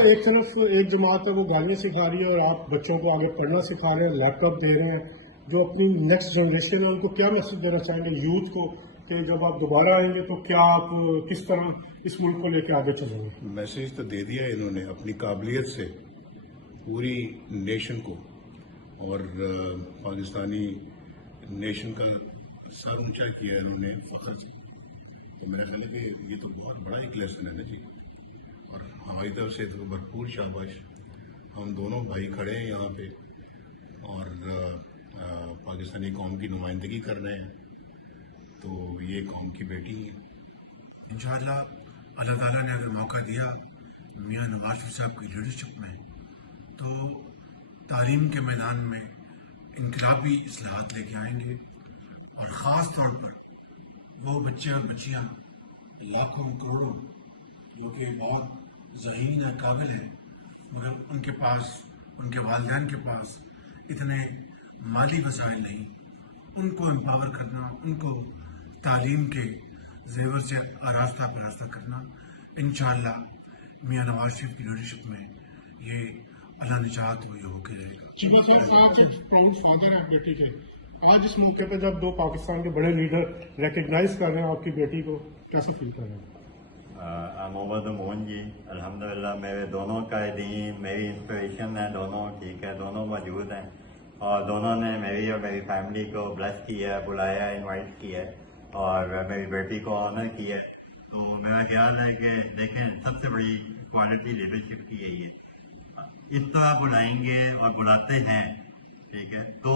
اچھا ایک طرف ایک جماعت ہے وہ گالیاں سکھا رہی ہے اور آپ بچوں کو آگے پڑھنا سکھا رہے ہیں، لیپ ٹاپ دے رہے ہیں، جو اپنی نیکسٹ جنریشن ہے ان کو کیا میسج دینا چاہیں گے یوتھ کو کہ جب آپ دوبارہ آئیں گے تو کیا آپ کس طرح اس ملک کو لے کے آگے چلیں گے؟ میسج تو دے دیا انہوں نے اپنی قابلیت سے پوری نیشن کو، اور پاکستانی نیشن کا سر اونچا کیا انہوں نے فخر سے. تو میرا خیال ہے کہ یہ تو بہت بڑا ایک لیسن ہے نا جی، اور ہماری طرف سے تو بھرپور شاباش. ہم دونوں بھائی کھڑے ہیں یہاں پہ اور پاکستانی قوم کی نمائندگی کر رہے ہیں، تو یہ قوم کی بیٹی ہیں. انشاءاللہ اللہ تعالیٰ نے اگر موقع دیا میاں نواز شریف صاحب کی لیڈرشپ میں تو تعلیم کے میدان میں انقلابی اصلاحات لے کے آئیں گے، اور خاص طور پر وہ بچے اور بچیاں لاکھوں کروڑوں جو کہ بہت ذہین ہے، قابل ہے، مگر ان کے پاس، ان کے والدین کے پاس اتنے مالی وسائل نہیں، ان کو امپاور کرنا، ان کو تعلیم کے زیور سے آراستہ پراستہ کرنا. انشاءاللہ میاں نواز شریف کی لیڈرشپ میں یہ اللہ نجات ہو یہ ہو کے رہے گا. چیمہ صاحب آپ ایک پراؤڈ فادر ہیں بیٹی کے، آج اس موقع پہ جب دو پاکستان کے بڑے لیڈر ریکگنائز کر رہے ہیں آپ کی بیٹی کو، کیسے فیل کر رہے ہیں؟ محمد جی الحمدللہ میرے دونوں قائدین میری انسپریشن ہیں، دونوں ٹھیک ہے، دونوں موجود ہیں اور دونوں نے میری اور میری فیملی کو بلیس کیا ہے، بلایا ہے، انوائٹ کیا ہے اور میری بیٹی کو آنر کیا ہے. تو میرا خیال ہے کہ دیکھیں سب سے بڑی کوالٹی لیڈرشپ کی ہے یہ، اس طرح بلائیں گے اور بلاتے ہیں، ٹھیک ہے. تو